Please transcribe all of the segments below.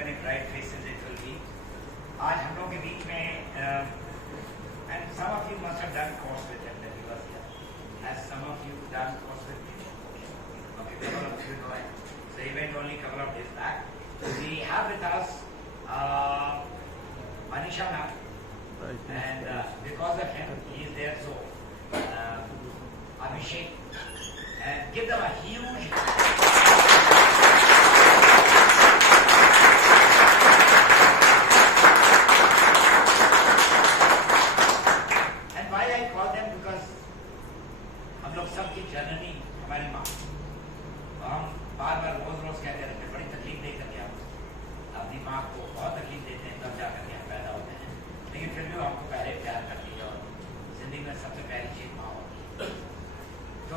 many bright faces it will be. आज हम लोग के बीच में and some of you must have done course with him when he was here. Has some of you done course with him? Okay, couple of you know it. So he went only a couple of days back. We have with us Manisha ma'am, and because of him he is there. So Abhishek, and give them a huge. हम लोग सबकी जननी हमारी माँ, तो हम बार बार रोज रोज कहते रहते हैं, बड़ी तकलीफ दे करके हम अपनी माँ को बहुत तकलीफ देते हैं, तब जाकर के हम पैदा होते हैं, लेकिन फिर भी हमको पहले प्यार करती है और जिंदगी में सबसे पहली चीज माँ होती है। तो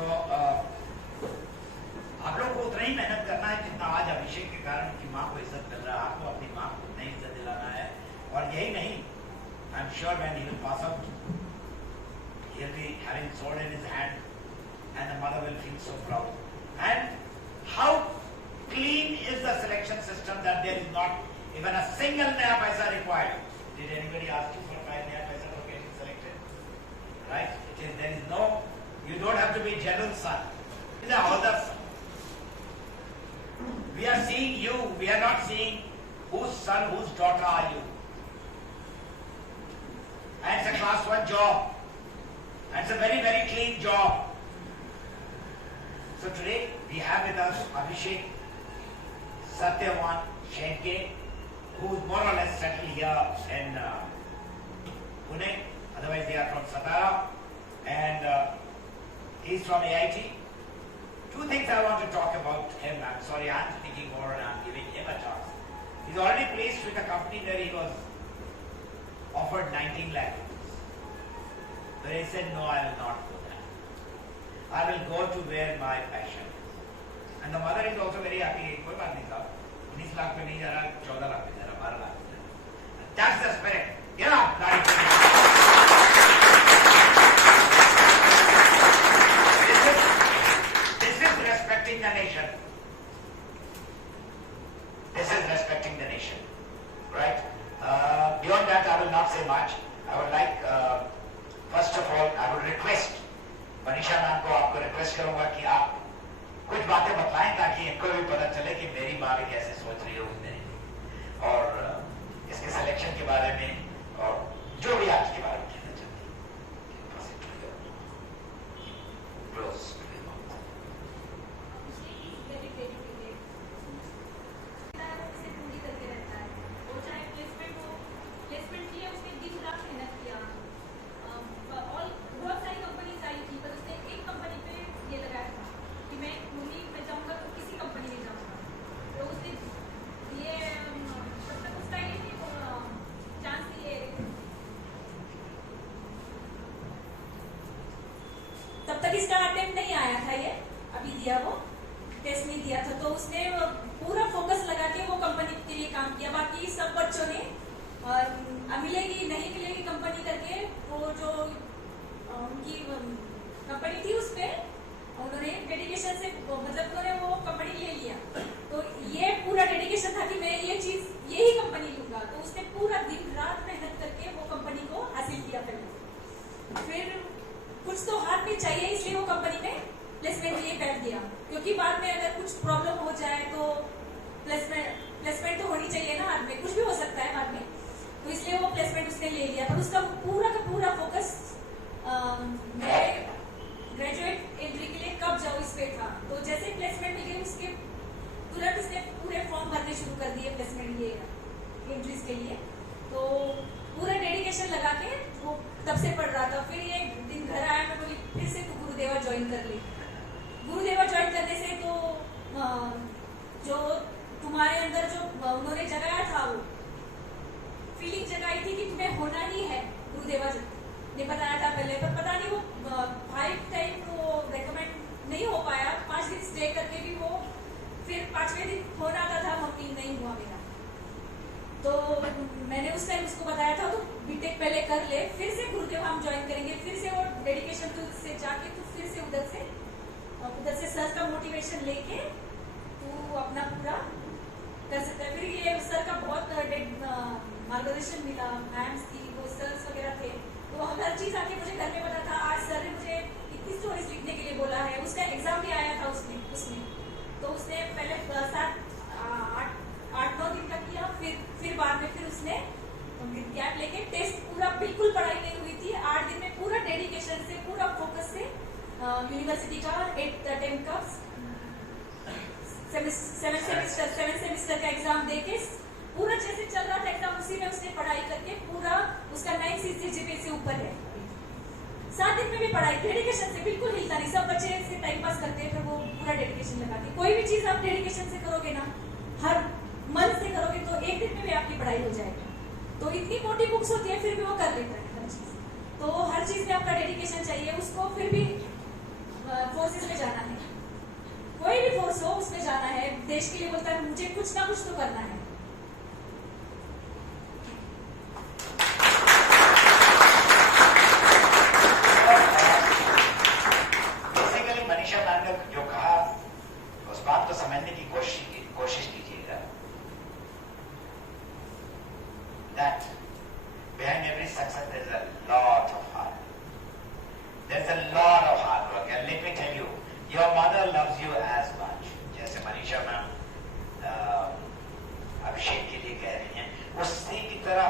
आप लोग को उतना ही मेहनत करना है जितना आज अभिषेक के कारण की माँ को इज्जत मिल रहा है, आपको अपनी माँ को उतना ही इज्जत दिलाना है। और यही नहीं, I am sure when he will pass out he will be having sword in his hand, and the mother will feel so proud. And how clean is the selection system that there is not even a single naya paisa required? Did anybody ask you for 5 naya paisa for getting selected? Right? There is no, you don't have to be general son. It is a other son. We are seeing you, we are not seeing whose son, whose daughter are you. And it's a class 1 job. And it's a very, very clean job. So today we have with us Abhishek Satyavan Shenke, who is more or less settled here in Pune. Otherwise they are from Satara, and he's from AIT. 2 things I want to talk about him. I'm sorry, I'm thinking more and I'm giving him a chance. He's already placed with a company where he was offered 19 lakh. But he said, no, I will not go there. I will go to where my passion is. And the mother is also very happy. कोई बात नहीं साहब, 19 लाख पे नहीं जा रहा, 14 लाख पे जा रहा, 12 लाख पे जा रहा. That's the spirit. Get up, guys. This is respecting the nation. This is respecting the nation, right? Beyond that, I will not say much. I would like. First of all, I would request Manisha ma'am को, आपको request करूंगा कि आप कुछ बातें बतलाएं ताकि इनको भी पता चले कि मेरी माँ भी कैसे सोच रही होगी और इसके सिलेक्शन के बारे में और जो भी आज के बारे में कहना चाहती है। तब तक इसका अटेम्प्ट नहीं आया था, ये अभी दिया, वो टेस्ट नहीं दिया था, तो उसने पूरा फोकस लगा के वो कंपनी के लिए काम किया। बाकी सब बच्चों ने मिलेगी नहीं मिलेगी कंपनी करके वो जो उनकी कंपनी थी उस पे उन्होंने डेडिकेशन से मतलब उन्होंने वो कंपनी ले लिया। तो ये पूरा डेडिकेशन था कि मैं ये चीज यही कंपनी लूंगा, तो उसने पूरा दिन रात मेहनत करके वो कंपनी को हासिल किया। फिर कुछ तो हाथ में चाहिए, इसलिए वो कंपनी में प्लेसमेंट लिए कर दिया, क्योंकि बाद में अगर कुछ प्रॉब्लम हो जाए तो प्लेसमेंट तो होनी चाहिए ना, हाथ में कुछ भी हो सकता है बाद में, तो इसलिए वो प्लेसमेंट उसने ले लिया। पर उसका पूरा का पूरा फोकस मैं ग्रेजुएट एंट्री के लिए कब जाऊँ इस पे था। तो जैसे प्लेसमेंट मिल गई उसके तुरंत उसने पूरे फॉर्म भरने शुरू कर दिए प्लेसमेंट ये एंट्रीज के लिए। तो पूरा डेडिकेशन लगा के वो तब से पढ़ रहा था। फिर ये दिन घर आया, मैं बोली फिर से तू गुरुदेवा ज्वाइन कर ले। गुरुदेवा ज्वाइन करने से तो जो तुम्हारे अंदर जो उन्होंने जगाया था, वो फीलिंग जगाई थी कि तुम्हें होना ही है, गुरुदेवा ने बताया था पहले, पर पता नहीं वो 5 टाइम वो रेकमेंड नहीं हो पाया। 5 दिन स्टे करके भी वो फिर 5वें दिन फोन आता था, मम्मी नहीं हुआ मेरा। तो मैंने उस टाइम उसको बताया था तो बीटेक पहले कर ले, फिर से गुरुदेव हम ज्वाइन करेंगे, फिर से वो डेडिकेशन से जाके तू फिर से उधर से सर का मोटिवेशन लेके तू अपना पूरा कर सकता है। फिर ये सर का बहुत मार्गदर्शन मिला, मैम्स थी, वो सर्स वगैरह थे, तो हम हर चीज आके मुझे घर में पता था। आज सर ने मुझे इतनी स्टोरीज लिखने के लिए बोला है, उसका एग्जाम भी आया था उसमें तो उसने पहले 8-9 दिन का किया, फिर बाद में फिर उसने गैप लेके टेस्ट पूरा, बिल्कुल पढ़ाई नहीं हुई थी, 8 दिन में पूरा डेडिकेशन से, पूरा फोकस से यूनिवर्सिटी का 8th अटेम्प्ट का 7 सेमेस्टर का एग्जाम देके पूरा जैसे चल रहा था एग्जाम, उसी में उसने पढ़ाई करके पूरा उसका 9 CGPA से ऊपर है। 7 दिन में भी पढ़ाई डेडिकेशन से, बिल्कुल हिलता नहीं। सब बच्चे से टाइम पास करते हैं, फिर वो पूरा डेडिकेशन लगाते। कोई भी चीज आप डेडिकेशन से करोगे ना, हर मन से करोगे, तो 1 दिन में भी आपकी पढ़ाई हो जाएगी। तो इतनी मोटी बुक्स होती है, फिर भी वो कर लेता है हर चीज। तो हर चीज में आपका डेडिकेशन चाहिए उसको। फिर भी फोर्सेस में जाना है, कोई भी फोर्स हो उसमें जाना है, देश के लिए बोलता है मुझे कुछ ना कुछ तो करना है। बेसिकली मनीषा मैम ने जो कहा उस बात को समझने की कोशिश कीजिएगा। That behind every success there is a lot of hard work. There is a lot of hard work, and let me tell you, your mother loves you as much. जैसे मनीषा मैम अभिषेक के लिए कह रही हैं, उसी की तरह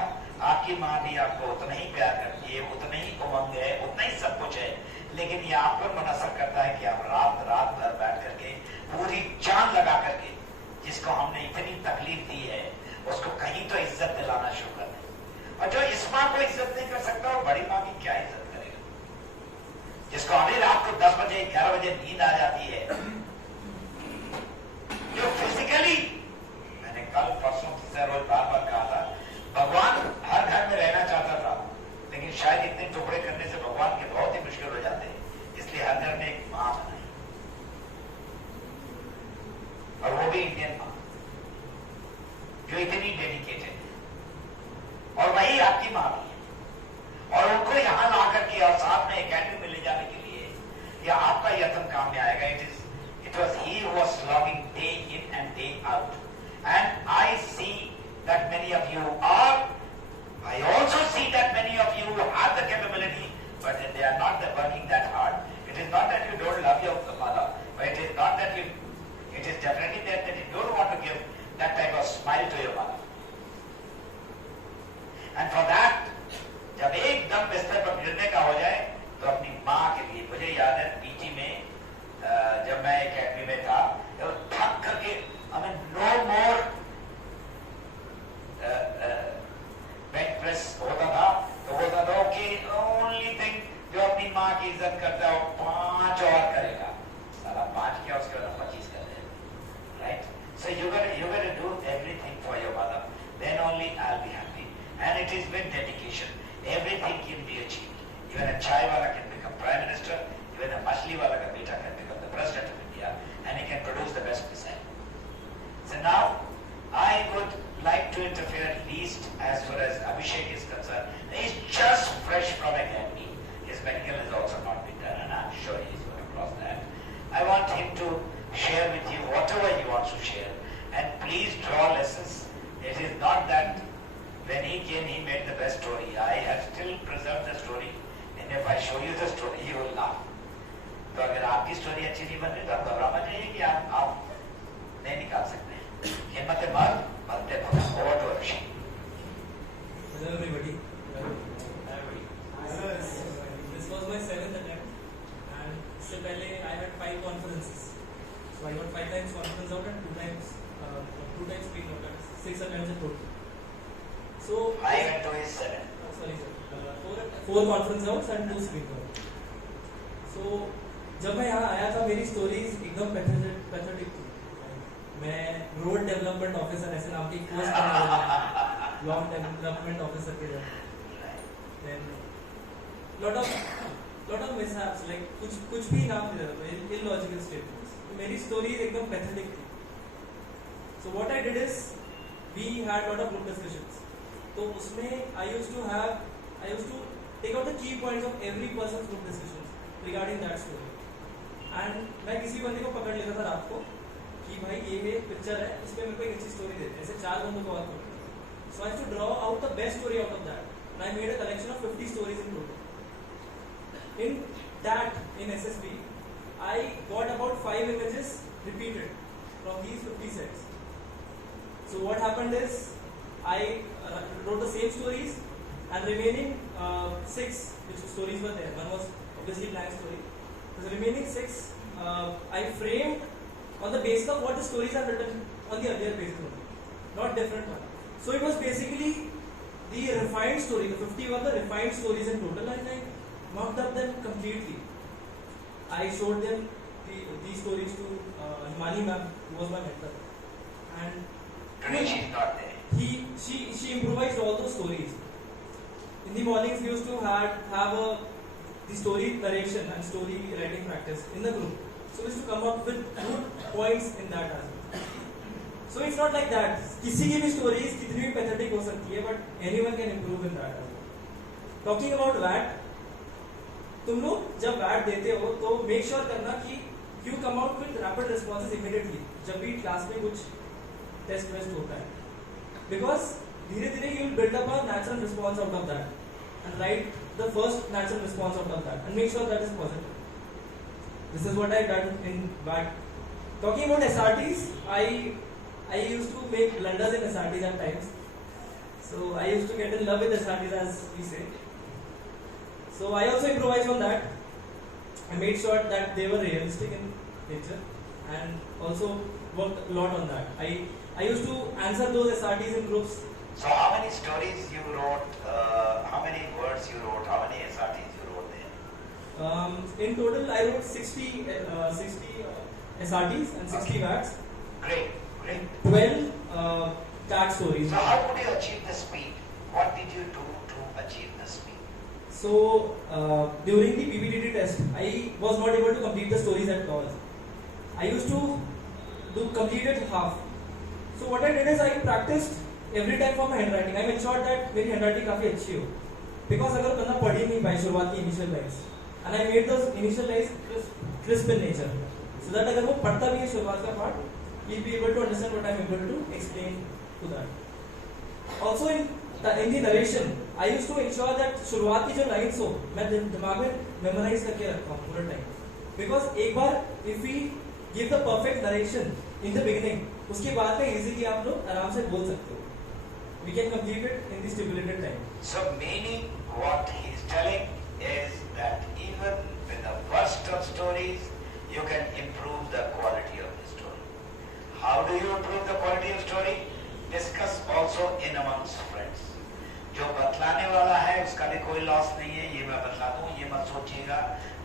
आपकी माँ भी आपको उतना ही प्यार करती है, उतना ही उमंग है, उतना ही सब कुछ है। लेकिन ये आप पर मुनसर करता है कि आप रात भर बैठ करके पूरी जान लगा करके जिसको हमने इतनी तकलीफ दी है उसको कहीं तो इज्जत दिलाना शुरू कर दें। और जो इस माँ को इज्जत नहीं कर सकता वो बड़ी माँ की क्या इज्जत करेगा? जिसको अभी रात को 10 बजे 11 बजे नींद आ जाती है, जो फिजिकली, मैंने कल परसों से रोज बार कहा था, भगवान हर घर में रहना चाहता था, लेकिन शायद इतने टुकड़े करने से भगवान के बहुत ही मुश्किल हो जाते हैं, इसलिए हर घर में एक माँ बनाई, और वो भी इंडियन माँ जो इतनी डेडिकेटेड है, और वही आपकी माँ भी है। और उनको यहां ला करके और साथ में एकेडमी में ले जाने के लिए यह आपका यत्न काम में आएगा। It was he who was slogging day in and day out, and I see that many of you are. I also see that many of you have the capability, but they are not working that hard. It is not that you don't love your mother, but it is not that you. It is definitely that you don't want to give that type of smile to your mother. And for that, जब एकदम बिस्तर पर गिरने का हो जाए तो अपनी माँ के लिए, मुझे याद है पीटी में जब मैं एकेडमी में था, तो थक करके हमें नो मोर बेंच प्रेस होता था, तो होता था कि ओनली थिंग जो अपनी माँ की इज्जत करता है वो 5 और करेगा। सारा 5 किया, उसके बाद 25 कर दे, right? So you got to do everything for your mother, then only I'll be happy. And it is with dedication, everything can be achieved. Even a chai wala can become prime minister, even a machli wala ka beta can become the president of India, and he can produce the best missile. So now, I would like to interfere at least as far as Abhishek is concerned. He's just fresh from academy. His medical has also not been done, and I'm sure he's going to cross that. I want him to share with you whatever he wants to share, and please draw lessons. It is not that when he came, he made the best story. I have still preserved the story, and if I show you the story, you will laugh. तो अगर आपकी story अच्छी नहीं बन रही तो आप घबरा मत जाइए कि आप नहीं निकाल सकते। हिम्मत मत बनते भगवान। Over to Abhishek. Hello everybody. This was my 7th attempt, and इससे पहले I had 5 conferences. So I got 5 times conference out and 2 times screen out. 6 attempts in total. So I went to his 7. Sorry sir. 4 conference outs and 2 screen out. So जब मैं यहाँ आया था मेरी stories एकदम pathetic थी। मैं road development officer ऐसे नाम की पोस्ट करने लॉन्ग डेवलपमेंट ऑफिसर के लिए। लॉट ऑफ मिसहैप्स, लाइक कुछ भी नाम नहीं रहता, इलॉजिकल स्टेटमेंट्स। मेरी स्टोरी एकदम पैथेटिक थी। So what I did is we had lot of group discussions. तो उसमें I used to take out the key points of every persons group discussions regarding that story. And मैं किसी बंदे को पकड़ लेता था रात को कि कि भाई ये पिक्चर है, इस पे मेरे को एक अच्छी स्टोरी देते हैं, ऐसे 4 बंदों को और करते हैं. So I have to draw out the best story out of that. And I made a collection of 50 stories in total. In that, in SSB, I got about 5 images repeated from these 50 sets. So what happened is, I wrote the same stories, and remaining 6, which stories were there. One was obviously blank story. The remaining 6, I framed on the basis of what the stories are written on the earlier basis only, not different one. So it was basically the refined story. The 50 were the refined stories in total, and I mocked up them completely. I showed them these stories to Himani ma'am, who was my mentor, and Today she is not there. she improvised all those stories. In the mornings, we used to have the story narration and story writing practice in the group. So we used to come up with good points in that as well. So it's not like that. किसी की भी stories कितनी भी pathetic हो सकती है, but anyone can improve in that as well. Talking about VAT, तुम लोग जब VAT देते हो तो make sure करना कि you come out with rapid responses immediately. जब भी क्लास में कुछ टेस्ट वेस्ट होता है, because धीरे-धीरे you will build up a natural response out of that, and write the first natural response out of that, and make sure that is positive. This is what I done in VAT. Talking about SRTs, I used to make blunders in SRTs at times. So I used to get in love with SRTs, as we say. So I also improvised on that. I made sure that they were realistic in nature, and also worked a lot on that. I used to answer those SRTs in groups. So how many stories you wrote, how many words you wrote, how many SRTs you wrote there? In total, I wrote 60 SRTs and 60 VATs. Great, great. 12 CAT stories. So how could you achieve the speed? What did you do to achieve the speed? So during the PPTT test, I was not able to complete the stories at all. I used to complete it half. So what I did is I practiced every time for my handwriting. I made sure that मेरी handwriting काफी अच्छी हो. Because अगर बंदा पढ़ ही नहीं पाए शुरुआत की initial lines, and I made those initial lines crisp in nature, so that अगर वो पढ़ता भी है शुरुआत का part, he'll be able to understand what I'm able to explain to that. Also in the narration, I used to ensure that शुरुआत की जो lines हो, मैं दिमाग में memorize करके रखता हूँ पूरा time. Because एक बार if we give the perfect narration in the beginning, उसके बाद में easily आप लोग आराम से बोल सकते हो. We can complete it in the stipulated time. So meaning what he is telling is that even with the worst of stories, you can improve the quality of the story. How do you improve the quality of story? Discuss also in amongst friends. जो बतलाने वाला है उसका भी कोई loss नहीं है, ये मैं बतला दूं, ये मत सोचिएगा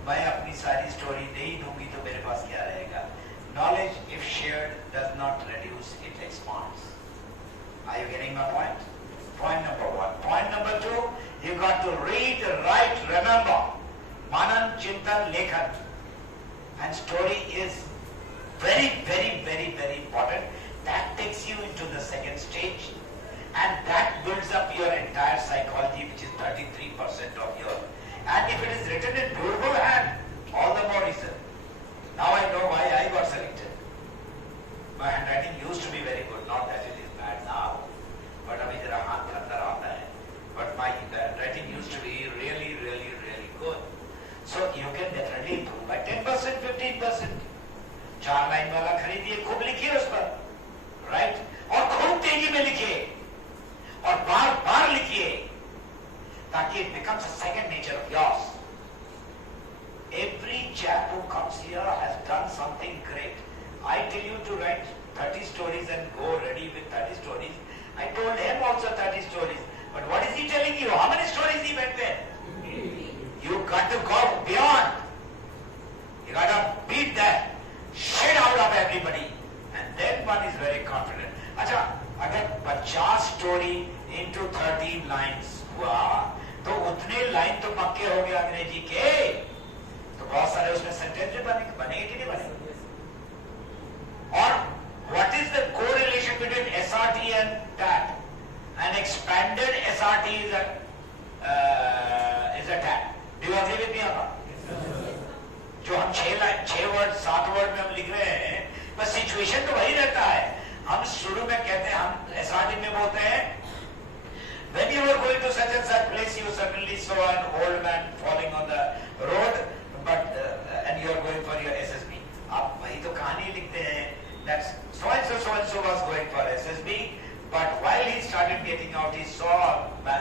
मैं अपनी सारी स्टोरी दे ही दूंगी तो मेरे पास क्या रहेगा. Knowledge if shared does not reduce, it expands. Are you getting my point? Point number 1. Point number 2, you got to read, write, remember. Manan, Chintan, Lekhan. And story is very, very, very, very important. That takes you into the second stage. And that builds up your entire psychology, which is 33% of your. And if it is written in beautiful hand, all the more reason. Now I know why I got selected. My handwriting used to be very good, not that it is bad now. But अभी जरा हाथ में अंदर आता है. But my handwriting used to be really, really, really good. So you can definitely improve by 10%, 15%. 4 line वाला खरीदिए, खूब लिखिए उस पर, right? और खूब तेजी में लिखिए, और बार-बार लिखिए, ताकि it becomes a second nature of yours. Every chap who comes here has done something great. I tell you to write 30 stories and go ready with 30 stories. I told him also 30 stories. But what is he telling you? How many stories he went there? You got to go beyond. You got to beat that shit out of everybody. And then one is very confident. अच्छा, अगर 50 story into 13 lines हुआ, तो उतने line तो पक्के हो गए अंग्रेजी के. तो बहुत सारे उसमें सेंटेंस बनेंगे कि नहीं बनेंगे? और what is the correlation between SRT and TAT? An expanded SRT is a TAT. Do you agree with me or not? जो हम 6 वर्ड 7 वर्ड में हम लिख रहे हैं, बस सिचुएशन सिचुएशन तो वही रहता है। हम शुरू में कहते हैं, हम एसआरडी में बोलते हैं, when you were going to such and such place, you suddenly saw an old man falling on the road, but and you are going for your SSB. आप वही तो कहानी लिखते हैं, that so and so was going for SSB, but while he started getting out, he saw a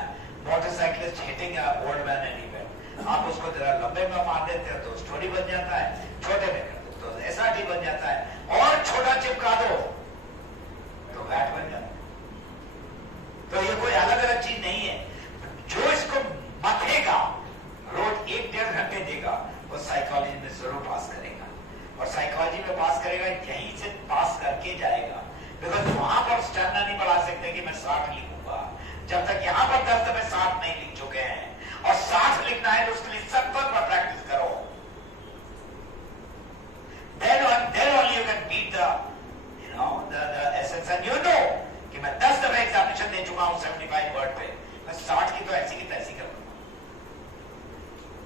motorcyclist hitting an old man and he went. आप उसको जरा लंबे में मार देते हो तो स्टोरी बन जाता है, छोटे में कर दो तो एसआरडी बन जाता है, और छोटा चिपका दो तो वैट बन जाता है। तो ये कोई अलग अलग चीज नहीं है। जो इसको मथेगा, रोज 1-1.5 घंटे देगा, वो साइकोलॉजी में जरूर पास करेगा, और साइकोलॉजी में पास करेगा, यहीं से पास करके जाएगा। बिकॉज वहां पर स्टैमिना नहीं बढ़ा सकते कि मैं 60 लिखूंगा, जब तक यहां पर 10 में 60 नहीं लिख चुके हैं। और 60 लिखना है तो उसके लिए 70 पर प्रैक्टिस करो। Then only you can beat the essence, and you know कि मैं 10 दफे एग्जामिनेशन दे चुका हूं 75 वर्ड पे, मैं 60 की तो ऐसी की तैसी कर दूंगा,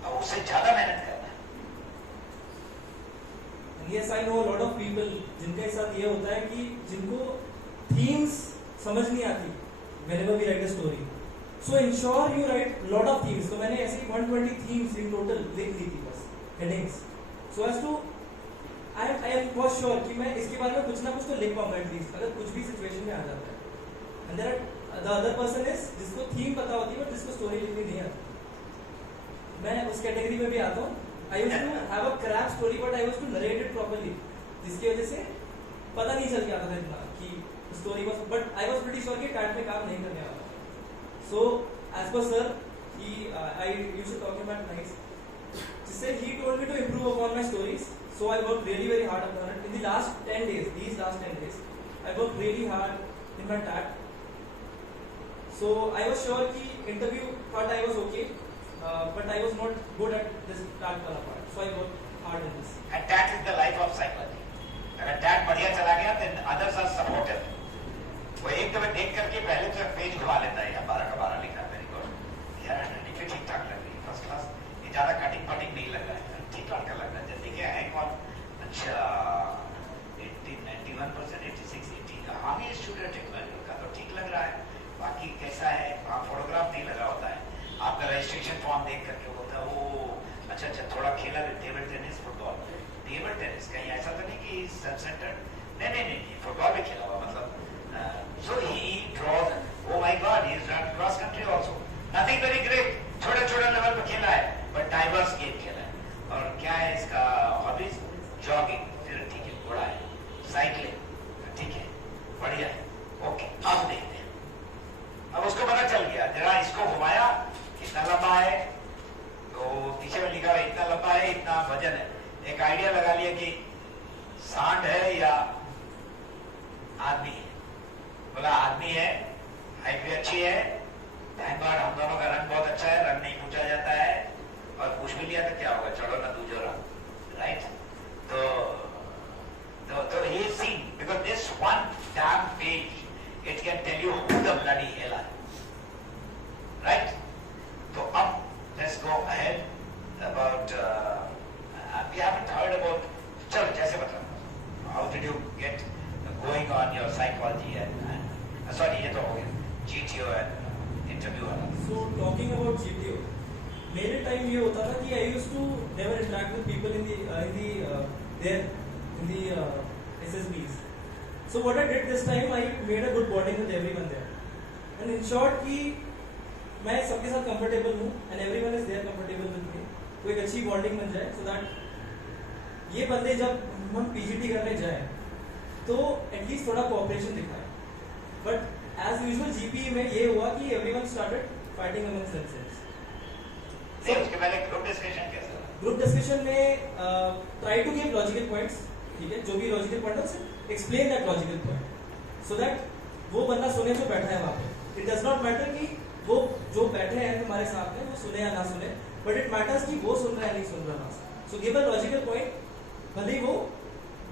और उससे ज्यादा मेहनत करना है। Yes, I know a lot of people जिनके साथ ये होता है कि जिनको themes समझ नहीं आती whenever we write a story. So ensure you write lot of themes. तो मैंने ऐसी 120 themes in total लिख ली थी बस headings. So as to I am बहुत sure कि मैं इसके बारे में कुछ ना कुछ तो लिख पाऊंगा एटलीस्ट, अगर कुछ भी सिचुएशन में आ जाता है। And there are the other person is जिसको थीम पता होती है बट जिसको स्टोरी लिखनी नहीं आती। मैं उस कैटेगरी में भी आता हूँ। I used to have a crap story but I was to narrate it properly, जिसकी वजह से पता नहीं चल गया था इतना कि story was, but I was pretty sure कि टैट में काम नहीं करने वाला। So as per sir, I used to talk him at nights, जिससे he told me to improve upon my stories. So I worked really very hard upon it. In the last 10 days, these last 10 days, I worked really hard in my TAT. So I was sure कि interview thought I was okay, but I was not good at this TAT वाला part. So I worked hard in this. And that is the life of psychology. अगर TAT बढ़िया चला गया, then others are supportive. वो एक दफे देख करके पहले तो पेज घुमा लेता है, 12 का 12 लिखा, वेरी गुड यार, हैंडराइटिंग ठीक ठाक लग रही है, फर्स्ट क्लास, ये ज्यादा कटिंग पटिंग नहीं लग रहा है, ठीक ठाक लग रहा है, जल्दी क्या है कौन, अच्छा 91%, 86, 80, हाँ ये स्टूडेंट का तो ठीक लग रहा है, बाकी कैसा है, वहाँ फोटोग्राफ नहीं लगा होता है, आपका रजिस्ट्रेशन फॉर्म देख करके होता है, वो अच्छा थोड़ा खेला table tennis, football, table tennis कहीं ऐसा तो नहीं कि सब सेंटर, नहीं, फुटबॉल भी खेला हुआ, मतलब so he draws, oh my God, he has run cross country also, nothing very great, छोटा लेवल पे खेला है, but diverse game खेला है, और क्या है इसका हॉबीज, जॉगिंग, फिर ठीक है, घोड़ा है, साइकिलिंग, ठीक है, बढ़िया है, ओके, अब देखते हैं, अब उसको पता चल गया, जरा इसको घुमाया, कितना लंबा है, तो पीछे में लिखा है इतना लंबा है, इतना वजन है, एक आइडिया लगा लिया कि सांड है या आदमी है, बोला आदमी है, हाइट भी अच्छी है, थैंक गॉड हम दोनों का रंग बहुत अच्छा है, रंग नहीं पूछा जाता है, और पूछ भी लिया तो क्या होगा, चलो ना दूजो रंग, राइट? तो he is seen because this one damn page, it can tell you who the bloody hell are, right? So up, let's go ahead about we haven't heard about, चलो जैसे बताओ, how did you get going on your psychology and sorry ये तो हो गया GTO and interview वाला। So talking about GTO, मेरे time ये होता था कि I used to never interact with people in the SSBs. So what I did this time, I made a good bonding with everyone there, and in short कि मैं सबके साथ comfortable हूँ and everyone is there comfortable with me, तो एक अच्छी bonding बन जाए, so that ये बंदे जब हम PGT करने जाए तो एटलीस्ट थोड़ा कोऑपरेशन दिखाए। बट एज यूजुअल जीपी में ये हुआ कि everyone started fighting amongst themselves. नहीं, उसके पहले ग्रुप डिस्कशन कैसा था? ग्रुप डिस्कशन में try to give logical points, ठीक है, जो भी लॉजिकल पॉइंट है उसे explain that logical point so that वो बंदा सुने जो बैठा है वहां पे। इट डज नॉट मैटर कि वो जो बैठे हैं तुम्हारे साथ में वो सुने या ना सुने, बट इट मैटर्स कि वो सुन रहा है नहीं सुन रहा है। So give a logical point, भले वो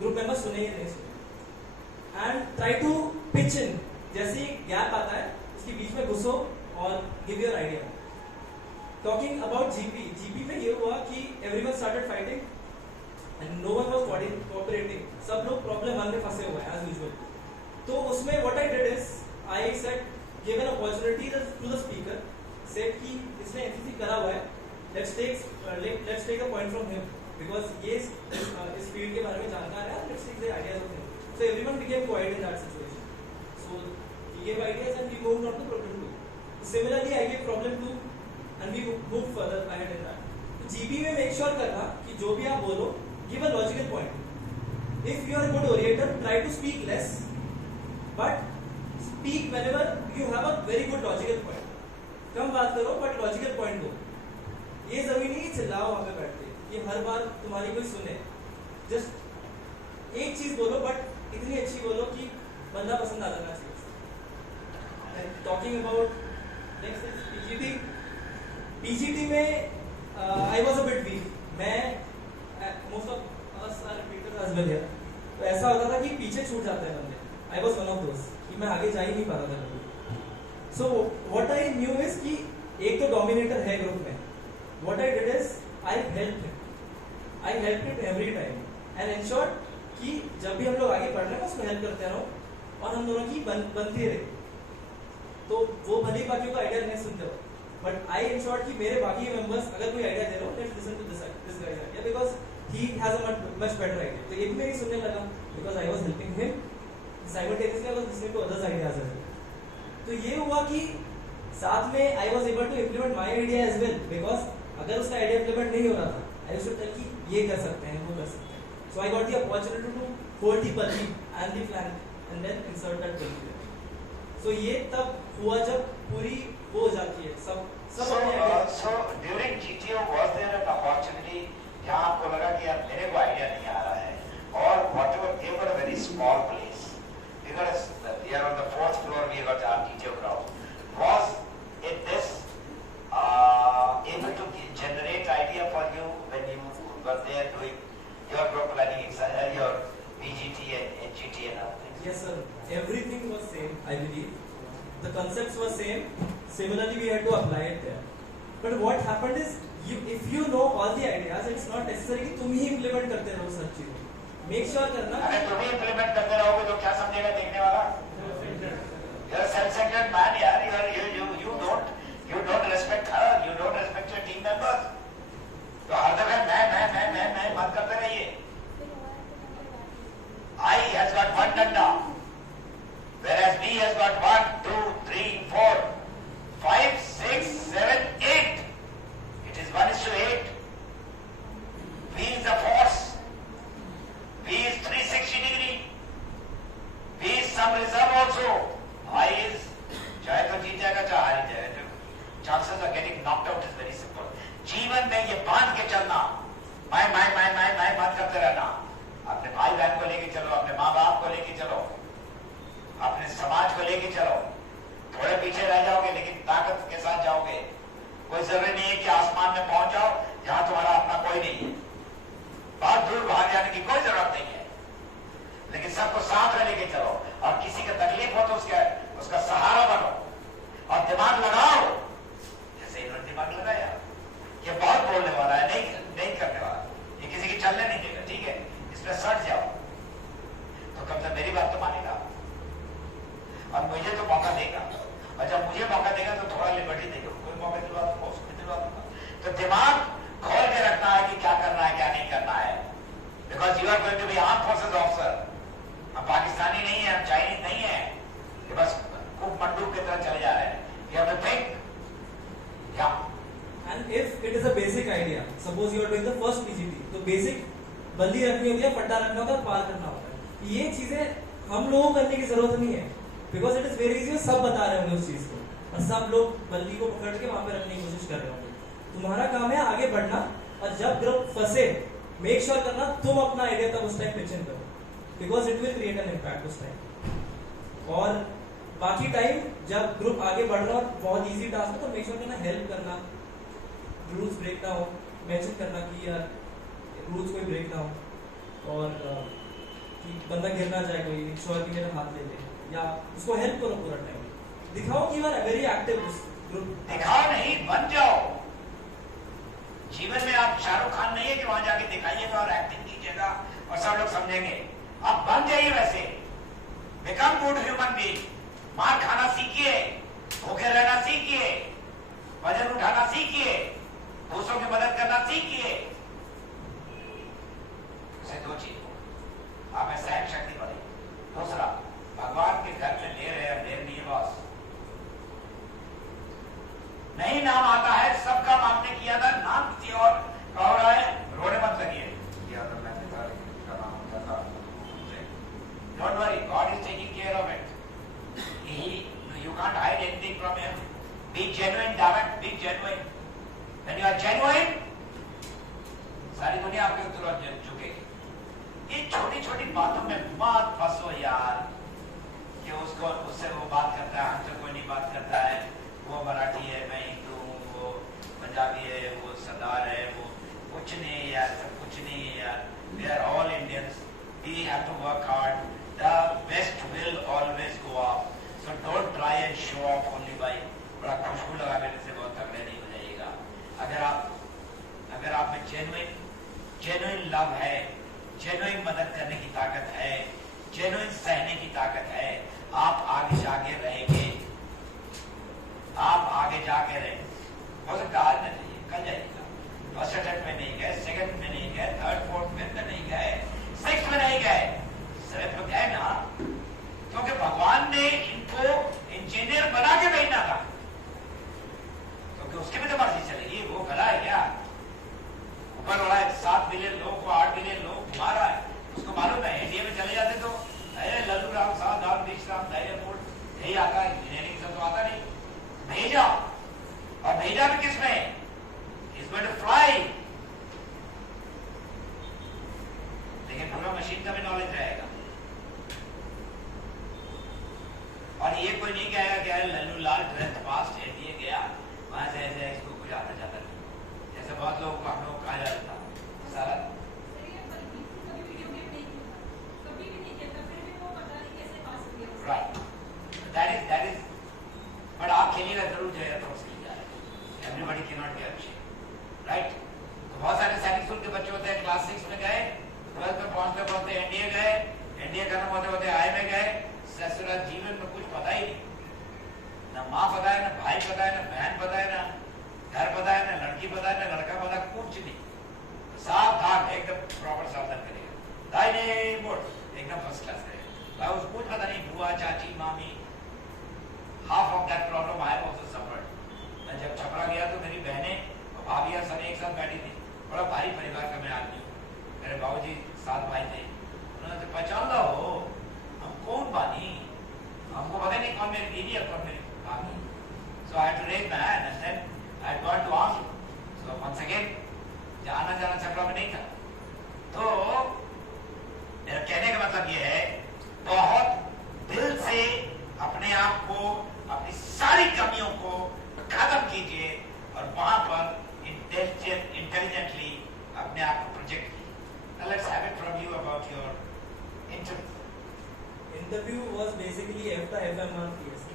ग्रुप मेंबर सुने या नहीं सुने, and try to pitch in, जैसे गैप आता है उसके बीच में घुसो और give your idea. Talking about GP में ये हुआ कि everyone started fighting and no one was cooperating, सब लोग प्रॉब्लम हल में फंसे हुए हैं एज यूजुअल। तो उसमें what I did is I said given opportunity to the speaker, said कि इसने एनसीसी करा हुआ है, let's take a point from him because ये इस फील्ड के बारे में जानकार है, let's take the ideas of him. So everyone became quite in that situation, so he gave ideas and we moved on to problem 2. Similarly I gave problem 2 and we moved further ahead in that. तो GB में make sure करना कि जो भी आप बोलो give a logical point. If you are a good orator, try to speak less, but speak whenever you have a very good logical point. कम बात करो but logical point दो। ये जरूरी नहीं चिल्लाओ वहां पे बैठ के, ये हर बार तुम्हारी कोई सुने। जस्ट एक चीज बोलो बट इतनी अच्छी बोलो कि बंदा पसंद आ जाना चाहिए। Talking about next is PGT. PGT में I was a bit weak. मैं most of us are repeaters as well here. तो ऐसा होता था कि पीछे छूट जाते हैं बंदे। I was one of those कि मैं आगे जा ही नहीं पा रहा था कभी। So what I knew is कि एक तो dominator है ग्रुप में। What I did is I helped him. I helped him every time and ensured कि जब भी हम लोग आगे बढ़ रहे हैं उसको हेल्प करते रहो और हम दोनों की बनती रहे। तो वो भले बाकियों का आइडिया नहीं सुनते हो, बट आई इंश्योर्ड कि मेरे बाकी मेंबर्स अगर कोई आइडिया दे रहे हो, let's listen to this guys idea because he has a much better idea. तो ये भी मेरी सुनने लगा because I was helping him simultaneously, I was listening to others ideas as well. तो ये हुआ कि साथ में I was able to implement my idea as well because अगर उसका आइडिया इंप्लीमेंट नहीं हो रहा था, आई यूज्ड टू टेल कि ये कर सकते हैं, वो कर सकते हैं। So I got the opportunity to hold the pulley and the flank and then insert that pulley. So ये तब हुआ जब पूरी वो हो जाती है सब so during GTO was there an opportunity जहाँ आपको लगा कि यार मेरे को आइडिया नहीं आ रहा है, और whatever they were a very small place because we are on the 4th floor, we got our GTO ground, was it this able to generate idea for you when you were there doing your group planning exercise, your BGT and GT and all things? Yes sir, everything was same I believe. The concepts were same. Similarly, we had to apply it there. But what happened is, if you know all the ideas, it's not necessary कि तुम ही implement करते रहो सब चीजें। Make sure करना। अरे तुम ही implement करते रहोगे तो क्या समझेगा देखने वाला? You're a self-centered man, यार। You don't respect her. You don't respect your team members. तो हर दफे मैं मत करते रहिए। I has got one danda, whereas B has got 1, 2, 3, 4, 5, 6, 7, 8. It is 1:8. B is the force. B is 360 degree. B is some reserve also. I is चाहे तो जीत जाएगा चाहे हार जाएगा। Chances of getting knocked out is very simple. जीवन में ये बांध के चलना, मैं मत करते रहना। अपने भाई बहन को लेके चलो, अपने माँ बाप को लेके चलो, अपने समाज को लेके चलो। थोड़े पीछे रह जाओगे लेकिन ताकत के साथ जाओगे। कोई जरूरी नहीं है कि आसमान में पहुंच जाओ जहां तुम्हारा अपना कोई नहीं है। बहुत दूर भाग जाने की कोई जरूरत नहीं है, लेकिन सबको साथ में लेके चलो और किसी का तकलीफ हो तो उसका सहारा बनो और दिमाग लगाओ। जैसे इन्होंने दिमाग लगाया, ये बहुत बोलने वाला है, नहीं करने वाला, ये किसी की चलने नहीं देगा। ठीक है, इसमें सट जाओ तो कम से मेरी बात तो मानेगा और मुझे तो मौका देगा, और जब मुझे मौका देगा तो थोड़ा लिबर्टी देगा। कोई मौका दिलवा दूंगा, उसको दिलवा दूंगा। तो दिमाग खोल के रखना है कि क्या करना है क्या नहीं करना है, because you are going to be armed forces officer. हम पाकिस्तानी नहीं है, हम चाइनीज नहीं है कि बस खूब मंडूक की तरह चले जा रहे हैं। You have to think. And if it is a basic idea, suppose you are doing the first PGT, तो basic बल्ली रखनी होती है, पट्टा रखना होता है, पार करना होता है। ये चीजें हम लोगों को करने की जरूरत नहीं है, because it is very easy. सब बता रहे होंगे उस चीज को और सब लोग बल्ली को पकड़ के वहां पे रखने की कोशिश कर रहे होंगे। तुम्हारा काम है आगे बढ़ना, और जब ग्रुप फंसे मेक श्योर करना तुम अपना आइडिया तब उस टाइम पिच इन करो, because it will create an impact उस टाइम। और बाकी टाइम जब ग्रुप आगे बढ़ रहा है, बहुत इजी टास्क है, तो मेक श्योर करना हेल्प करना, रूल्स ब्रेक ना हो, मेंशन करना कि यार रूल्स कोई ब्रेक ना हो, और कि बंदा गिरना चाहे कोई इंश्योर कि मेरा हाथ ले ले, या उसको हेल्प करो पूरा टाइम। दिखाओ कि यू आर वेरी एक्टिव उस ग्रुप। दिखाओ नहीं, बन जाओ। जीवन में आप शाहरुख खान नहीं है कि वहां जाके दिखाइएगा और एक्टिंग कीजिएगा और सब लोग समझेंगे। आप बन जाइए वैसे, बिकम गुड ह्यूमन बीइंग। मार खाना सीखिए, भूखे रहना सीखिए, वजन उठाना सीखिए, दूसरों की मदद करना सीखिए। दो चीज आप में सहन शक्ति बढ़े। दूसरा, भगवान के घर में देर है और देर नहीं है बॉस। नहीं नाम आता है, सब काम आपने किया था, नाम किसी और का हो रहा है, रोने मत लगिए। Don't worry, God is taking care of it. You can't hide anything from Him. Be genuine, direct, be genuine. When you are genuine, सारी दुनिया आपके उत्तर झुकेगी। ये छोटी छोटी बातों में मत फंसो यार, कि उसको उससे वो बात करता है, हमसे कोई नहीं बात करता है, वो मराठी है, मैं हिंदू हूँ, वो पंजाबी है, वो सरदार है, वो कुछ नहीं है यार, सब कुछ नहीं है यार। We are all Indians. We have to work hard. The best will always go up. So don't try and show off only by बड़ा खुशबू लगा लेने से बहुत तगड़े नहीं हो जाइएगा। अगर आप में जेन्युइन लव है, जेन्युइन मदद करने की ताकत है, जेन्युइन सहने की ताकत है, आप आगे जाके रहेंगे। आप आगे जाके रहेंगे। हो सकता आज में नहीं, कल जाइएगा। फर्स्ट अटेम्प्ट में नहीं गए, सेकंड में नहीं गए, थर्ड फोर्थ में नहीं गए, सिक्स्थ में नहीं गए, सेवेंथ में गए ना, क्योंकि भगवान ने इनको इंजीनियर बना के भेजना था, क्योंकि उसकी भी तो मर्जी चलेगी। वो भला है क्या? ऊपर वाला 7 बिलियन लोग को 8 बिलियन लोग घुमा रहा है, उसको मालूम है। इंडिया में चले जाते तो अरे लल्लू राम सावधान विश्राम धैर्य मूल यही आता है, इंजीनियरिंग सब तो आता नहीं। भेजा, और भेजा भी किसमें? He's going to fly। लेकिन पूरा मशीन का भी नॉलेज रहेगा। और ये कोई नहीं कहेगा कि लल्लू लाल 12th पास एनडीए गया, वहां से ऐसे इसको कुछ आता जाता नहीं, जैसे बहुत लोग हम लोग कहा जाता सारा। That is, but आप खेलिएगा जरूर जाएगा तो उसके लिए जाएगा। Everybody cannot be अच्छे, right? तो बहुत सारे सैनिक स्कूल के बच्चे होते हैं, क्लास 6 में गए, 12th में पहुंचते एनडीए गए, एनडीए खत्म होते आई में गए, ससुराल जीवन में कुछ पता ही नहीं, ना माँ पता है, ना भाई पता है, ना बहन पता है, ना घर पता है, ना लड़की पता है, ना लड़का पता है, कुछ नहीं। सावधान, एकदम प्रॉपर सावधान करेगा, दाहिने मुड़ एकदम फर्स्ट क्लास करेगा। उसको कुछ पता नहीं, बुआ चाची मामी। Half of that problem I also suffered. मैं जब छपरा गया तो मेरी बहनें और भाभियां सब एक साथ बैठी थी। बड़ा भारी परिवार का मैं आदमी हूँ, मेरे बाबूजी 7 भाई थे। उन्होंने तो पहचान लो हो हम कौन बानी, हमको पता नहीं कौन मेरी बीवी है कौन मेरी भाभी। So I had to raise my hand and then I had got to ask him. So once again, आना जाना छपरा में नहीं था। तो मेरा कहने का मतलब ये है, बहुत दिल से अपने आप को, अपनी सारी कमियों को खत्म कीजिए और वहां पर इंटेलिजेंटली अपने आप को प्रोजेक्ट कीजिए। Now let's have it from you about your interview. Interview was basically after FMR PSC,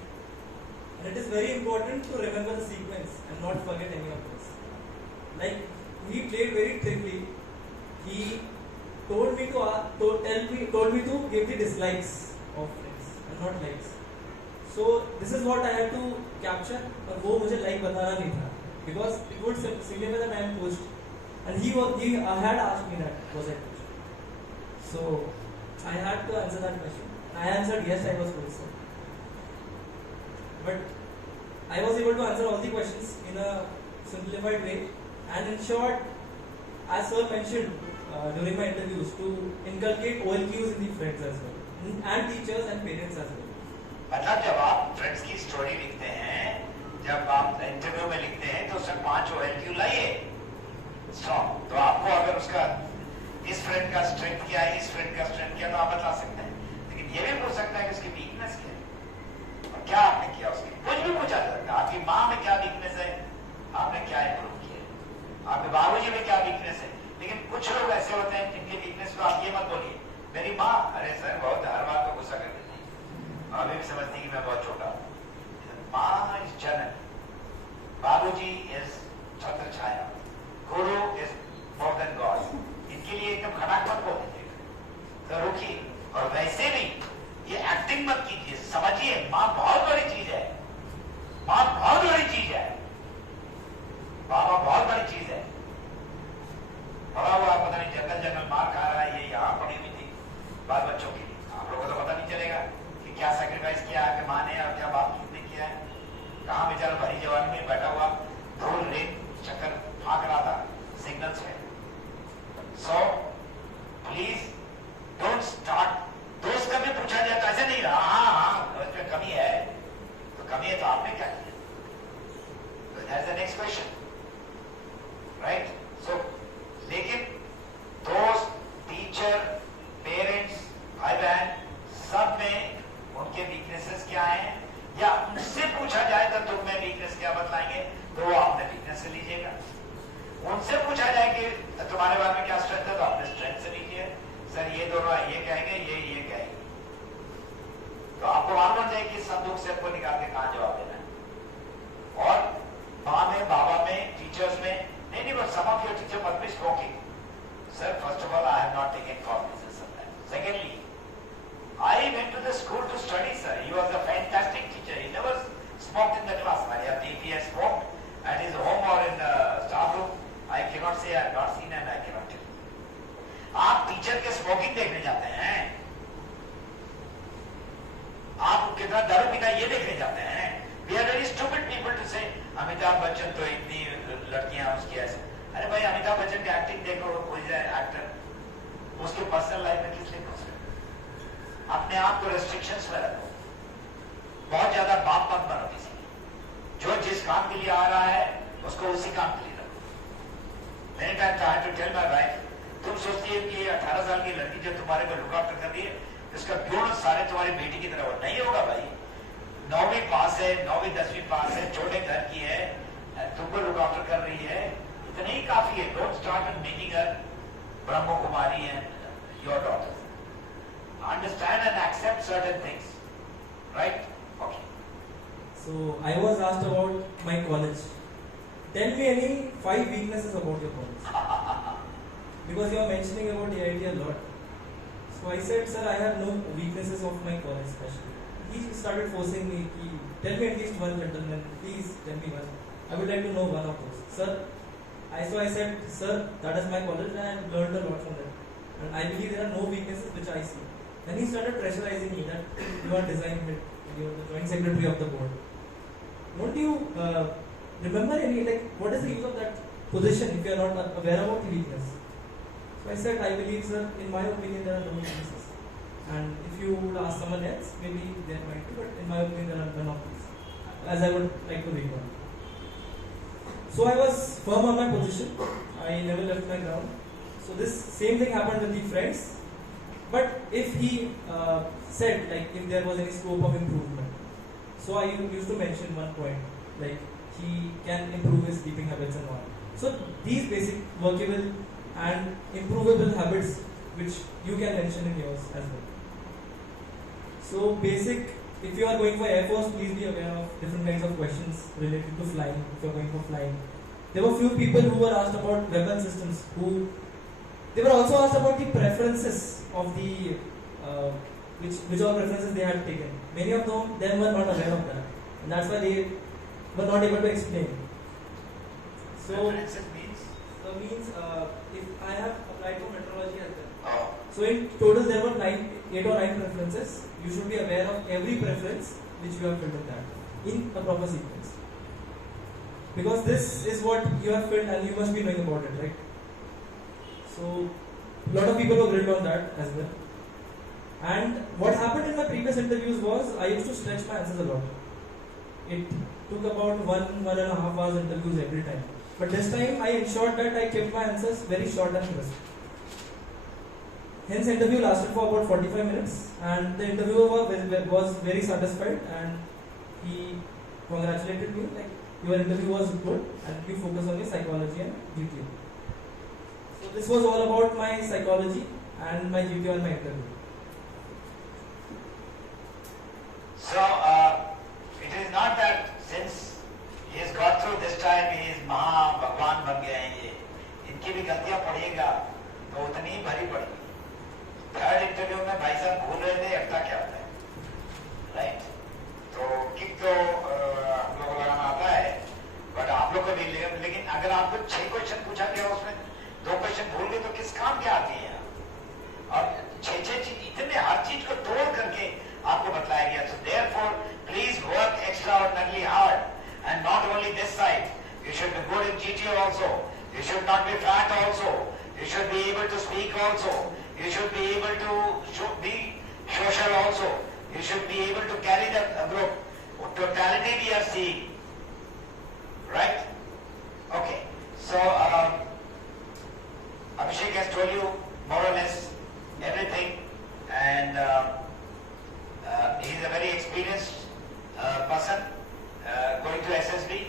and it is very important to remember the sequence and not forget any of this. Like he played very trickyly. He told me to give the dislikes of friends and not likes. So this is what I had to capture. और वो मुझे like बताना नहीं था, because it would signify that I am pushed. And he had asked me that was I pushed. So I had to answer that question. I answered yes, I was pushed. But I was able to answer all the questions in a simplified way. And in short, as sir mentioned during my interviews, to inculcate OLQs in the friends as well, and teachers and parents as well. मतलब जब आप friends की story लिखते हैं, जब आप interview में लिखते हैं तो उसमें 5 OLQ लाइए स्ट्रॉन्ग। तो आपको अगर उसका इस फ्रेंड का स्ट्रेंथ क्या है, इस फ्रेंड का स्ट्रेंथ क्या, तो आप बता सकते हैं। लेकिन ये भी पूछ सकता है कि उसकी वीकनेस क्या है और क्या आपने किया उसकी, कुछ भी पूछा जा सकता है। आपकी माँ में क्या वीकनेस है, आपने क्या इम्प्रूव किया, आपके बाबूजी में क्या वीकनेस है। लेकिन कुछ लोग ऐसे होते हैं जिनके वीकनेस को आप ये मत बोलिए, मेरी माँ अरे सर बहुत हर बात को गुस्सा कर देती है, अभी भी समझती कि मैं बहुत छोटा हूँ। माँ इज जनरल, बाबूजी इज छत्र छाया, Guru is more than God. इनके लिए एकदम खड़ाक मत बोल दीजिएगा, तो रुकिए। और वैसे भी ये एक्टिंग मत कीजिए, समझिए माँ बहुत बड़ी चीज है, माँ बहुत बड़ी चीज है, बाबा बहुत बड़ी चीज है। पड़ा हुआ पता नहीं जंगल जंगल मार खा रहा है, ये यहाँ पड़ी हुई थी बाल बच्चों के लिए। आप लोगों को तो पता नहीं चलेगा कि क्या सेक्रीफाइस किया है माँ ने और क्या बाप ने किया है। कहाँ बेचारा भरी जवानी में बैठा हुआ धूल रेत चक्कर भाग रहा था सिग्नल्स में। So please don't start. दोस्त कभी पूछा जाए तो ऐसे नहीं रहा, हाँ उसमें कमी है, तो कमी है तो आपने क्या किया? That's the next question, right? So लेकिन दोस्त, टीचर, पेरेंट्स, भाई बहन सब में उनके वीकनेसेस क्या हैं, या उनसे पूछा जाए तो तुम में वीकनेस क्या बतलाएंगे, तो वो आपने वीकनेस से लीजिएगा। उनसे पूछा जाए कि तुम्हारे बारे में क्या स्ट्रेंथ है, तो आपने स्ट्रेंथ से लीजिए। सर ये दोनों ये कहेंगे, ये कहेंगे, तो आपको मालूम होना चाहिए कि संदूक से आपको निकाल के कहां जवाब देना है। और माँ में, बाबा में, टीचर्स में नहीं, but some of your teacher must be smoking. Sir, first of all, I have not taken cognizance of that. Secondly, I went to the school to study, sir. He was a fantastic teacher. He never smoked in the class. If he has smoked at his home or in the staff room, I cannot say I have not seen and I cannot tell. आप teacher के smoking देखने जाते हैं, आप कितना दारू पीना ये देखने जाते हैं। We are very stupid people to say Amitabh Bachchan तो इतनी लड़कियां उसकी ऐसे। अरे भाई अमिताभ बच्चन की एक्टिंग देखो, कोई एक्टर, उसके पर्सनल लाइफ में किस लिए घुस रहे? अपने आप को रेस्ट्रिक्शंस में रखो, बहुत ज्यादा बाप मत बनो किसी की। जो जिस काम के लिए आ रहा है उसको उसी काम के लिए रखो। मैंने कहा टू टेल माय वाइफ, तुम सोचती है कि 18 साल की लड़की जो तुम्हारे को लुक आफ्टर कर रही है, इसका गुण सारे तुम्हारी बेटी की तरह नहीं होगा भाई। 9वीं पास है, 9वीं 10वीं पास है, छोटे घर की है, तुमको लुक आफ्टर कर रही है, इतना ही काफी है। Don't start making her Brahma Kumari and your daughter. Understand and accept certain things, right? Okay. So I was asked about my college. Tell me any 5 weaknesses about your college. Because you are mentioning about AIT a lot. So I said, sir, I have no weaknesses of my college especially. He started forcing me, tell me at least one gentleman, please tell me one. I would like to know one of those. Sir, so I said, sir, that is my college and I have learned a lot from that. And I believe there are no weaknesses which I see. Then he started pressurizing me that you are design head, you are the joint secretary of the board. Don't you remember any, like, what is the use of that position if you are not aware about the weakness? So I said, I believe, sir, in my opinion, there are no weaknesses. And if you would ask someone else, maybe there might be, but in my opinion, there are none of these, as I would like to recall. So I was firm on my position. I never left my ground. So this same thing happened with the friends. But if he said, like, if there was any scope of improvement, so I used to mention one point, like, he can improve his sleeping habits and all. So these basic workable and improvable habits which you can mention in yours as well. So basic, if you are going for Air Force, please be aware of different kinds of questions related to flying, if you are going for flying. There were few people who were asked about weapon systems, they were also asked about the preferences of the, which all preferences they had taken. Many of them were not aware of that. And that's why they were not able to explain. So, Preferences means? If I have applied for meteorology as well. Oh. So in total there were 8 or 9 preferences. You should be aware of every preference which you have filled in that in a proper sequence. Because this is what you have filled and you must be knowing about it, right? So a lot of people were grilled on that as well. And what happened in my previous interviews was I used to stretch my answers a lot. It took about 1.5 hours interviews every time. But this time I ensured that I kept my answers very short and crisp. Hence interview lasted for about 45 minutes and the interviewer was very satisfied and he congratulated me like your interview was good and you focus on your psychology and GTO. So this was all about my psychology and my GTO and my interview. So it is not that since he has got through this time he is Maha Bhagwan ban gaya hai ye. badly hard. And not only this side, you should be good in GT also. You should not be fat also. You should be able to speak also. You should be able to be social also. You should be able to carry the group. Totality we are seeing. Right? Okay. So, Abhishek has told you more or less everything, and he is a very experienced person going to SSB.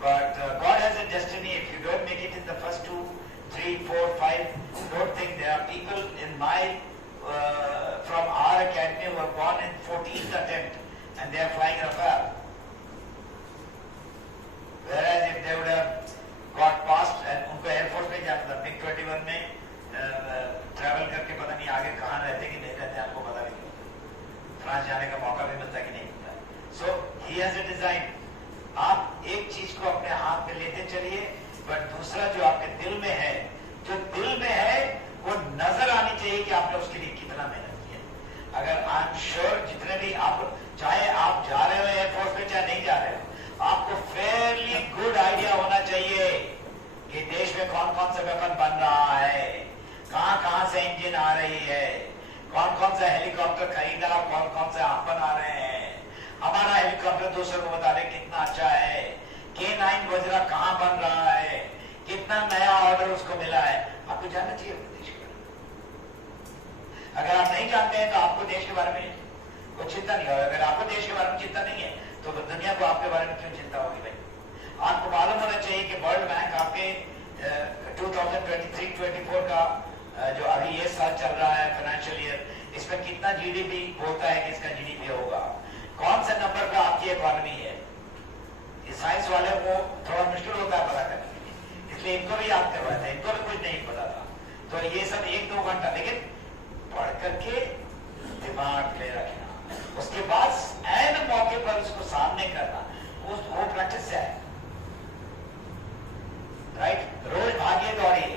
But God has a destiny. If you don't make it in the first 2, 3, 4, 5, don't think there are people in my from our academy who have gone in 14th attempt and they are flying Rafale. Whereas if they would have got past and उनको Air Force में जाना था, MiG-21 में travel करके पता नहीं आगे कहाँ रहते कि नहीं रहते, आपको पता भी नहीं, फ्रांस जाने का मौका भी मिलता कि नहीं मिलता. So he has a design. आप एक चीज को अपने हाथ में लेते चलिए, बट दूसरा जो आपके दिल में है, जो दिल में है वो नजर आनी चाहिए कि आपने उसके लिए कितना मेहनत किया. अगर आई एम श्योर जितने भी आप, चाहे आप जा रहे हो एयरफोर्स में चाहे नहीं जा रहे हो, आपको फेयरली गुड आइडिया होना चाहिए कि देश में कौन कौन सा वेपन बन रहा है, कहां कहां से इंजन आ रही है, कौन कौन सा हेलीकॉप्टर खरीदा, कौन कौन से आप बना रहे हैं. हमारा हेलीकॉप्टर दूसरों को बता दें कितना अच्छा है, K9 वज्रा कहां बन रहा है, कितना नया ऑर्डर उसको मिला है. आपको जानना चाहिए अपने देश के बारे में. अगर आप नहीं जानते हैं तो आपको देश के बारे में कोई चिंता नहीं होगा. अगर आपको देश के बारे में चिंता नहीं है तो दुनिया को आपके बारे में क्यों चिंता होगी भाई. आपको मालूम होना चाहिए कि वर्ल्ड बैंक आपके 2023-24 का जो अभी ये साल चल रहा है फाइनेंशियल ईयर, इसमें कितना जीडीपी बोलता है कि इसका जीडीपी होगा, कौन से नंबर पे आपकी इकोनॉमी है. ये साइंस वाले को थोड़ा मुश्किल होता है पता करने के लिए, इसलिए इनको भी याद करवाते हैं, इनको भी कुछ नहीं पता था. तो ये सब 1-2 घंटा, लेकिन पढ़ करके दिमाग में रखना, उसके बाद ऐन मौके पर उसको सामने करना, वो प्रैक्टिस है. राइट? रोज भागिए दौड़िए.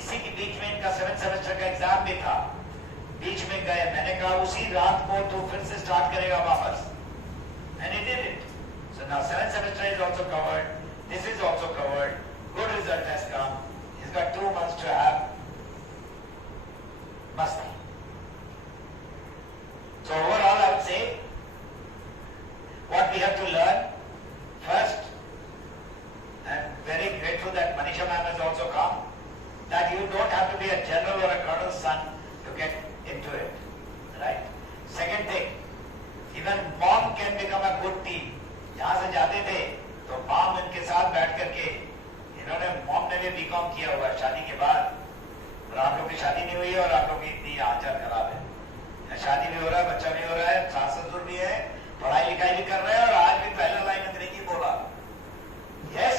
इसी के बीच में इनका 7th सेमेस्टर का एग्जाम भी था, बीच में गए, मैंने कहा उसी रात को तो फिर से स्टार्ट करेगा वापस, and he did it. So now 7th semester is also covered, this is also covered, good result has come, he's got 2 months to have masti. So overall I would say what we have to learn first, and very grateful that Manisha ma'am has also come, that you don't have to be a general or a colonel's son to get into it, right? Second thing, even mom can become a good team. यहाँ से जाते थे तो mom इनके साथ बैठ करके, इन्होंने मॉम ने भी बीकॉम किया हुआ शादी के बाद, और आप लोग की शादी नहीं हुई है और आप लोग की इतनी आचार खराब है. शादी भी हो रहा है, बच्चा भी हो रहा है, सास ससुर भी है, पढ़ाई लिखाई भी कर रहे हैं, और आज भी पहला लाइन अंग्रेजी बोला. Yes,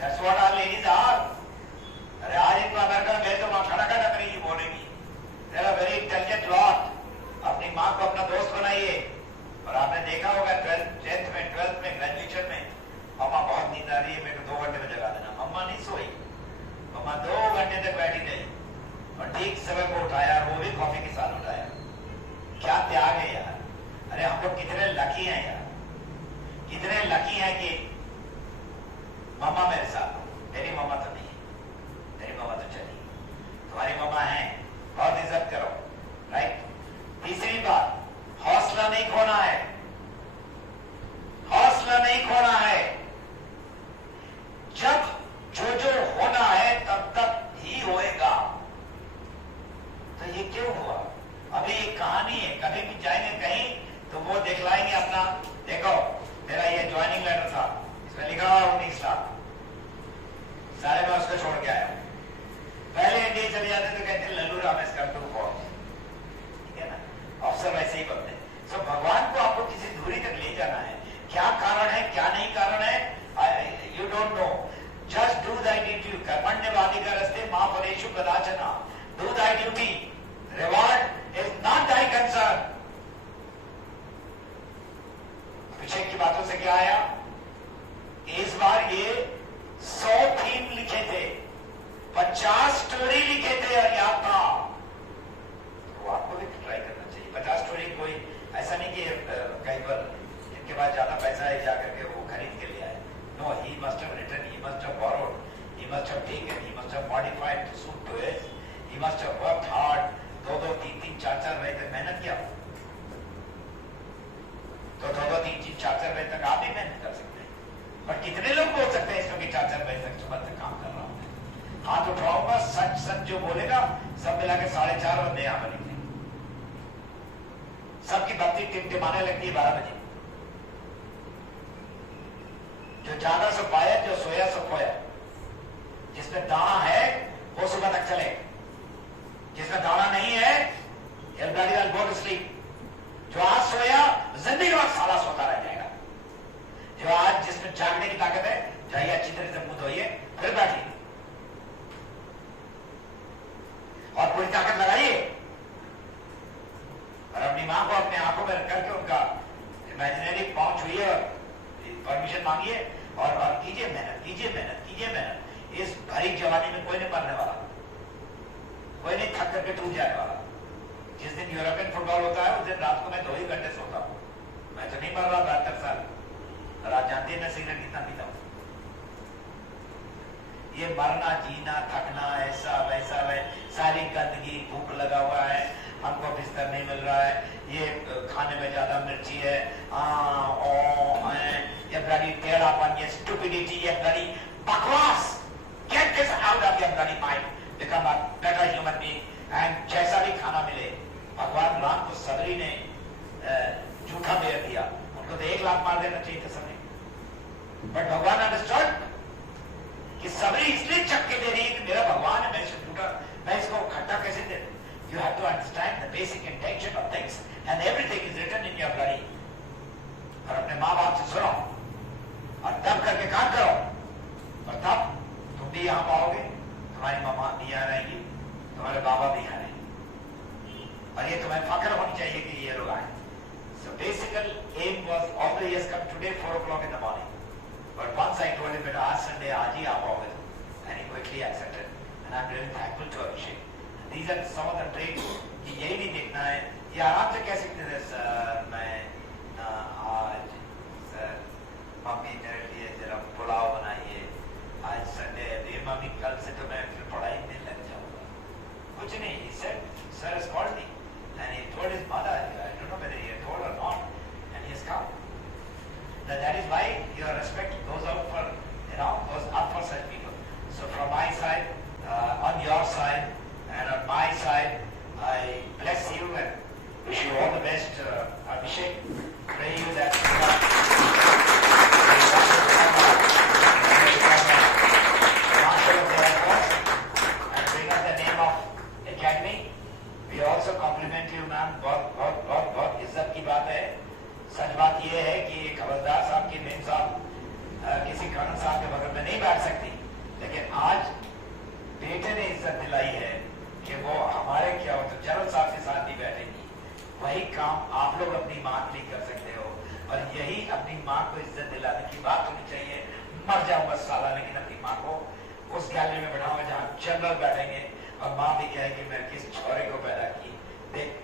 that's what our ladies are. अरे आज इनको अमेरिका में भेज तो वहां खड़ा अंग्रेजी बोलेगी. They are very intelligent lot. अपनी माँ को अपना दोस्त बनाइए. और आपने देखा होगा 10th में, 12th में, ग्रेजुएशन में, मम्मा बहुत नींद आ रही है, मेरे को 2 घंटे में जगा देना. मम्मा नहीं सोई, मम्मा 2 घंटे तक बैठी रही और ठीक समय को उठाया, और वो भी कॉफी के साथ उठाया. क्या त्याग है यार. अरे हम लोग कितने लकी हैं यार, कितने लकी हैं कि मम्मा मेरे साथ. मेरी मम्मा तो नहीं, मेरी मम्मा तो चली, तुम्हारी मम्मा है, बहुत इज्जत करो. राइट? तीसरी बात, हौसला नहीं खोना है, हौसला नहीं खोना है. जब जो होना है तब तक ही होएगा. तो ये क्यों हुआ? अभी एक कहानी है, कभी भी जाएंगे कहीं तो वो दिखलाएंगे अपना, देखो मेरा ये ज्वाइनिंग लेटर था, इसमें लिखा हुआ 19 लाख, सारे मैं उसको छोड़ के आया. पहले इंडिया चले जाते तो कहते लल्लू राम इसका टू फॉर्म, ठीक है ना, अफसर वैसे ही बनते. सो भगवान को आपको किसी दूरी तक ले जाना है. क्या कारण है, क्या नहीं कारण है, you don't know. Just do thy duty. कर्मण्यवादी का रस्ते मां फलेषु कदाचन. Do thy duty. Reward is not thy concern. Abhishek की बातों से क्या आया? इस बार ये 100 थीम लिखे थे, 50 स्टोरी लिखे थे, और याद था. तो आपको भी ट्राई करना चाहिए. 50 स्टोरी कोई ऐसा नहीं कि कहीं पर इनके उसके पास ज्यादा पैसा है जा करके वो खरीद के ले आए. No, he must have written, he must have borrowed, he must have taken, he must have modified to suit to his. He must have worked hard. 2-2, 3-3, 4-4 बजे तक मेहनत किया. तो 2-2, 3-3, 4-4 बजे तक आप भी मेहनत कर सकते हैं. पर कितने लोग बोल सकते हैं इसमें कि 4-4 बजे तक सुबह तक काम कर रहा हूँ? हाथ उठाऊंगा, सच सच जो बोलेगा सब मिला के 4:30 बजे यहाँ पर निकले. सबकी बत्ती टिमटिमाने लगती है 12 बजे. जो जागा सो पाया, जो सोया सो खोया. जिसमें दाना है वो सुबह तक चले, जिसमें दाना नहीं है everybody will go to sleep. जो आज सोया जिंदगी भर साला सोता रह जाएगा. जो आज जिसमें जागने की ताकत है, जाइए अच्छी तरह से मुंह धोइए, फिर बैठिए और पूरी ताकत लगाइए और अपनी मां को अपने आंखों में रख करके उनका इमेजिनरी पांव छुइए और परमिशन मांगिए और कीजिए मेहनत, कीजिए मेहनत, कीजिए मेहनत. इस भरी जवानी में कोई नहीं मरने वाला, कोई नहीं थक करके टूट जाने वाला. जिस दिन यूरोपियन फुटबॉल होता है उस दिन रात को मैं 2 ही घंटे सोता हूं. मैं तो नहीं मर रहा 72 साल. और आप जानते हैं मैं सिगरेट कितना पीता हूं. ये मरना, जीना, थकना, ऐसा वैसा सारी गंदगी, भूख लगा हुआ है, हमको बिस्तर नहीं मिल रहा है, ये खाने में ज्यादा मिर्ची है, ये ब्लडी टेढ़ापन, ये स्टुपिडिटी, ये ब्लडी बकवास. Get this out of your bloody mind. Become a better human being. And जैसा भी खाना मिले. भगवान राम को सबरी ने झूठा दे दिया. उनको तो 1 लाख मार देना चाहिए था सबरी. But भगवान understood कि सबरी इसलिए चक के दे रही है कि मेरा भगवान है, मैं इसे झूठा, मैं इसको खट्टा कैसे दे दूं? You have to understand the basic intention of things and everything is written in your bloody. और अपने माँ बाप से सुनो और तब करके काम करो और तब तुम भी यहाँ पाओगे, तुम्हारी मामा भी यहाँ रहेंगी, तुम्हारे बाबा भी यहाँ रहेंगे और ये तुम्हें फक्र होनी चाहिए कि ये लोग आए. So basically aim was all the years come today 4 o'clock in the morning. But once I told him that आज Sunday आज ही आप आओगे and he quickly accepted and I'm really thankful to Abhishek. And these are some of the traits कि यही नहीं देखना है. ये आराम से कह सकते थे सर मैं आज सर मम्मी मेरे लिए जरा पुलाव बनाइए, आज संडे है मम्मी कल से तो मैं फिर पढ़ाई में लग जाऊंगा. कुछ नहीं. He said sir has called me and he told his mother. I don't know whether he had told or not and he has come. Now that is why your respect goes out for, goes up for such people. So from my side, on your side, and on my side, I bless you and wish you all the best, Abhishek. Pray you that you become master of the Air Force and bring up the name of Academy. We also compliment you, ma'am. बहुत इज्जत की बात है. सच बात यह है कि खबरदार साहब की मेम साहब किसी कर्नल साहब के बगल में नहीं बैठ सकती, लेकिन आज बेटे ने इज्जत दिलाई है कि वो हमारे क्या हो तो जनरल साहब के साथ भी बैठेंगी. वही काम आप लोग अपनी माँ के लिए कर सकते हो और यही अपनी माँ को इज्जत दिलाने की बात होनी चाहिए. मर जाऊंगा साला लेकिन अपनी माँ को उस गैलरी में बैठाऊंगा जहाँ जनरल बैठेंगे और माँ भी कहेगी मैं किस छोरे को पैदा की. देख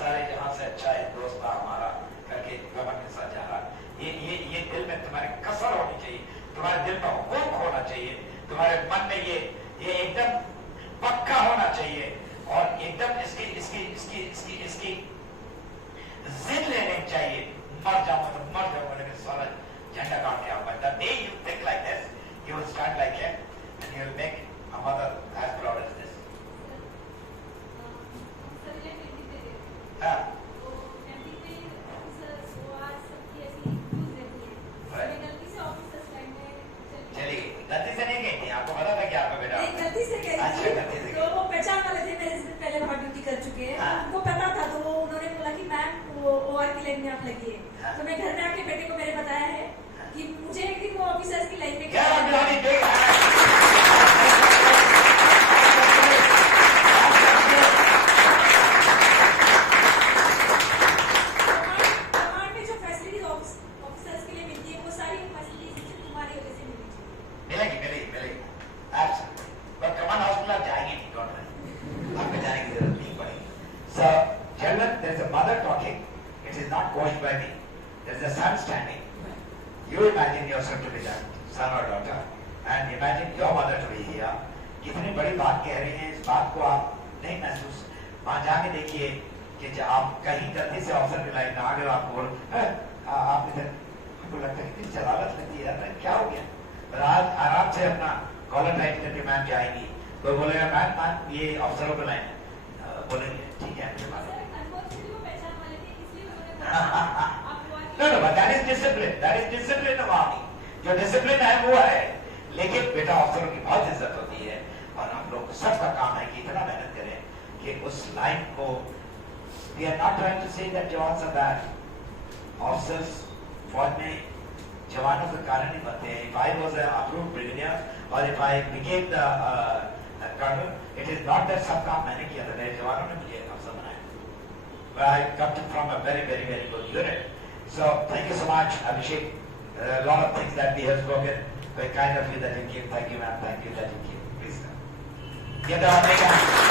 सारे जहां से अच्छा है दोस्त हमारा करके गमन के साथ जा रहा. ये दिल में तुम्हारे कसर होनी चाहिए, तुम्हारे दिल में हुकूक होना चाहिए, तुम्हारे मन में ये एकदम पक्का होना चाहिए और एकदम इसकी जिद लेनी चाहिए. मर जाऊंगा तो मर जाऊंगा लेकिन सारा झंडा काट के आऊंगा. The day you think like this, you will stand like him and you will make a mother as proud as this. हाँ. चलिए गलती से नहीं गई, आपको पता था कि आपका बेटा गलती से गई. अच्छा गलती से तो वो पहचान वाले थे, मेरे से पहले वहाँ ड्यूटी कर चुके हैं. हाँ. उनको पता था तो वो उन्होंने बोला कि मैम वो OR की लाइन में आप लगी है. हाँ. तो मैं घर में आपके बेटे को मैंने बताया है कि मुझे एक दिन वो ऑफिसर्स की लाइन में there's a son standing. You imagine yourself to be that son or daughter, and imagine your mother to be here. कितनी बड़ी बात कह रही हैं, इस बात को आप नहीं महसूस, वहाँ जाके देखिए कि जब आप कहीं गलती से अवसर मिलाए ना अगर आप बोल आप इधर, आपको लगता है कितनी शरारत लगती है यार, क्या हो गया? पर आज आराम से अपना कॉलर टाइट करके मैम जाएंगी, कोई बोलेगा मैम ये अफसरों को लाइन, बोलेंगे ठीक है मेरे पास। No, but that is discipline. That is discipline of army. जो discipline है वो है, लेकिन बेटा अफसरों की बहुत इज्जत होती है और हम लोग सबका काम है कि इतना मेहनत करें कि उस लाइन को, we are not trying to say that jawans are bad. Officers फौज में जवानों के कारण ही बनते हैं. If I was an approved brigadier or if I became the colonel, it is not that सब काम मैंने किया था, मेरे जवानों ने मुझे अफसर बनाया. But I got it from a very, very, very good unit. So thank you so much, Abhishek. A lot of things that we have spoken. Very kind of you that you came. Thank you, ma'am. Thank you that you came. Please. Give the